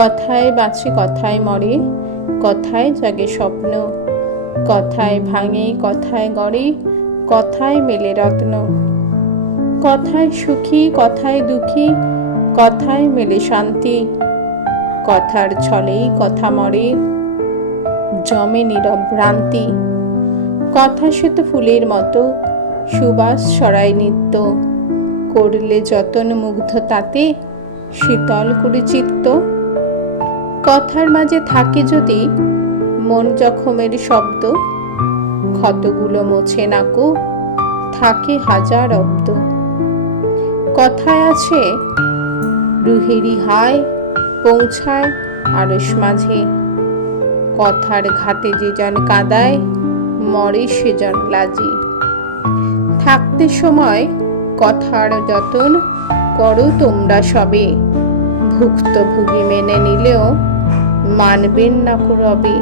কথায় বাঁচে কথায় মরে, কথায় জাগে স্বপ্ন, কথায় ভাঙে কথায় গড়ে, কথায় মেলে রত্ন। কথায় সুখী কথায় দুঃখী, কথায় মেলে শান্তি, কথার ছলেই কথা মরে, জমে নীরব ভ্রান্তি। কথা শ্বেত ফুলের মতো সুবাস ছড়ায় নিত্য, করলে যতন মুগ্ধ তাতে শীতল করে চিত্ত। কথার মাঝে থাকে যদি মন জখমের শব্দ, ক্ষতগুলো মোছে নাকো থাকে হাজার অব্দ। কথায় আছে রুহেরি হায় পৌঁছায় আরশ মাঝে, কথার ঘাটে যে জন কাঁদায় মরে সেজন লাজে। থাকতে সময় কথার যতন করো তোমরা সবে, ভুক্তভোগী মেনে নিলেও মানবেন না কো রবে।